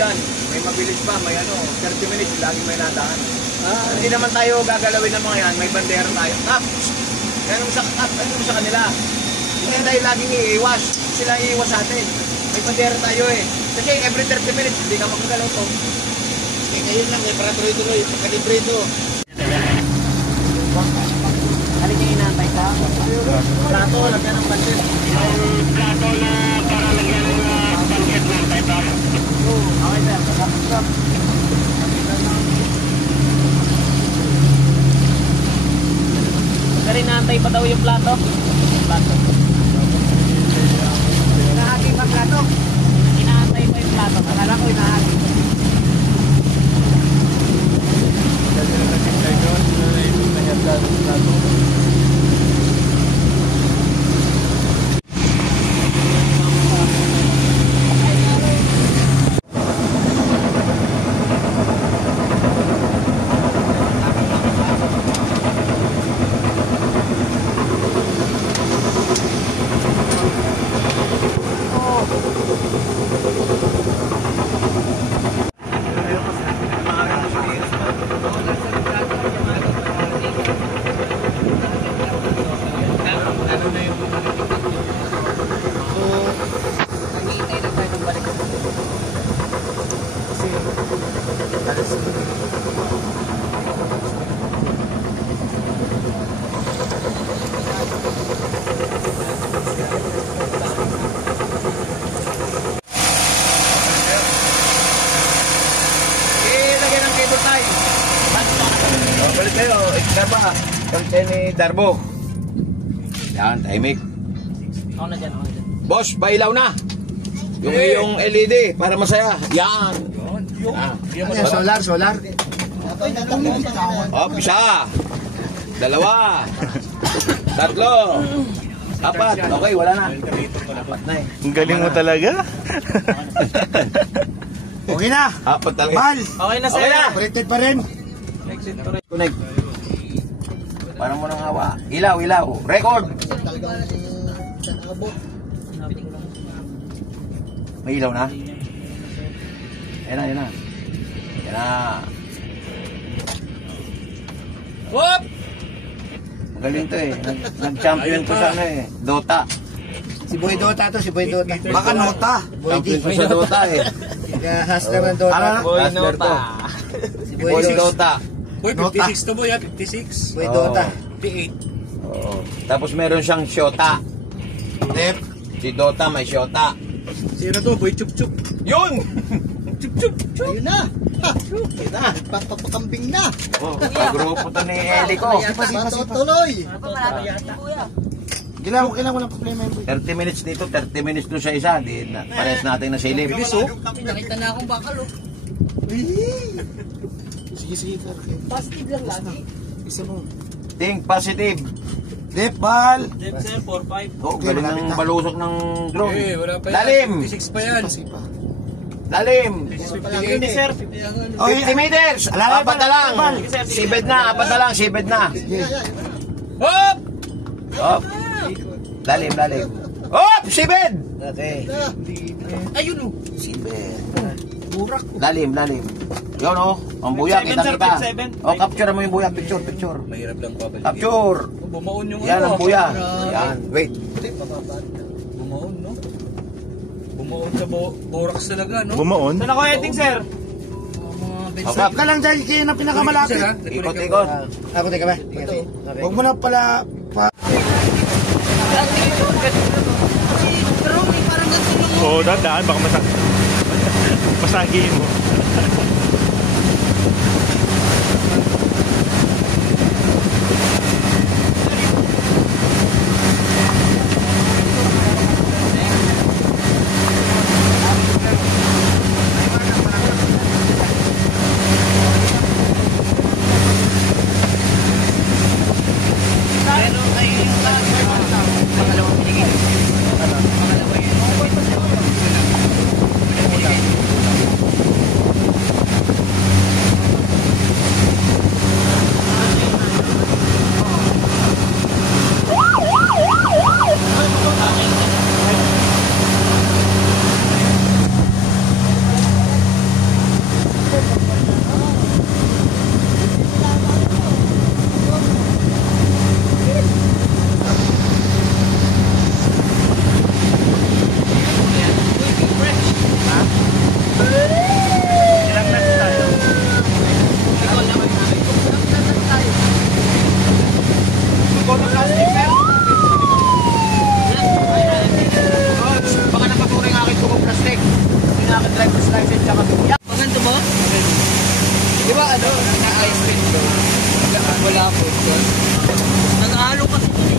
dyan. May mabilis pa, may 30 minutes, lagi may nadaan. Hindi naman tayo gagalawin ng mga yan, may bandera tayo. Kaya mo sa kanila. Hindi tayo laging iiwas. Sila iiwas sa atin. May bandera tayo eh. Kasi every 30 minutes, hindi ka magagalaw to. Ngayon lang, para tuloy-tuloy, pagkalibrito. Alin yung inaantay ka? Plato, lagyan ng pancit. Plato na para lagyan ng pancit ng tayo. Okay sir, stop. Sir, inaantay pa daw yung plato. Plato. Inahati pa plato? Inaantay pa yung plato. Akala ko inahati. Balik kayo, Darba. Balik kayo ni Darbo. Yan, tahimik. Ako na dyan, Boss, bailaw na. Yung iyong LED, para masaya. Yan. Solar. Isa. Dalawa. Tatlo. Apat. Okay, wala na. Apat na eh. Ang galing mo talaga. Okay na. Apat talaga. Bal. Okay na sir. Okay na. Connected pa rin. Connect. Parang mo nang hawa. Ilaw. Record. May ilaw na? Yan na. Whoop! Magaling to eh. Nag-champion ko sa Dota. Si Boy Dota. Baka Nota. Champion ko sa Dota eh. Hustler ng Dota. Boy Dota. Si Boy Dota. Boy, 56 to boy, 56. Boy Dota. 58. Oo. Tapos meron siyang Shota. Dep. Si Dota may Shota. Sino to? Boy Chup Chup. Yun! Ayun na. Ayun na. Papapakambing na. Oh, pag-grupo to ni Eli ko. Tuloy. Kailangan ko ng problema yun. 30 minutes dito, 30 minutes doon sa isa. Parehas natin na silip. Nakita na akong bakal oh. Sige. Positive lang lagi. Isa mo. Think positive. Dep, Bal. Dep sir, 4-5. Oh, galing ng balusok ng drone. Wala pa yan. Lalim! 56 pa yan. Lalim! 50 sir, 50 meters! Apat na lang! Sibed na, apat na lang, sibed na. Hop! Hop! Lalim. Hop! Sibed! Okay. ayun oh. Sibed. Burak. Lalim. Yun oh, ang buya, 57, sir, kita. 57. Oh, capture mo yung buya, picture. Mahirap lang pa. Capture! Bumaon yung Yan ang buya. Yan, wait. Bumaon, no? Bumaon sa Borax talaga, no? Bumaon. Saan ako heading sir? Hop Ka lang dyan, kayo na pinakamalapit. Ikot. Ako, teka ba? Huwag mo na pala Oo, dadaan. Baka masagihin mo. Nag-aalok kasi ito eh.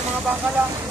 Mga bangka lang.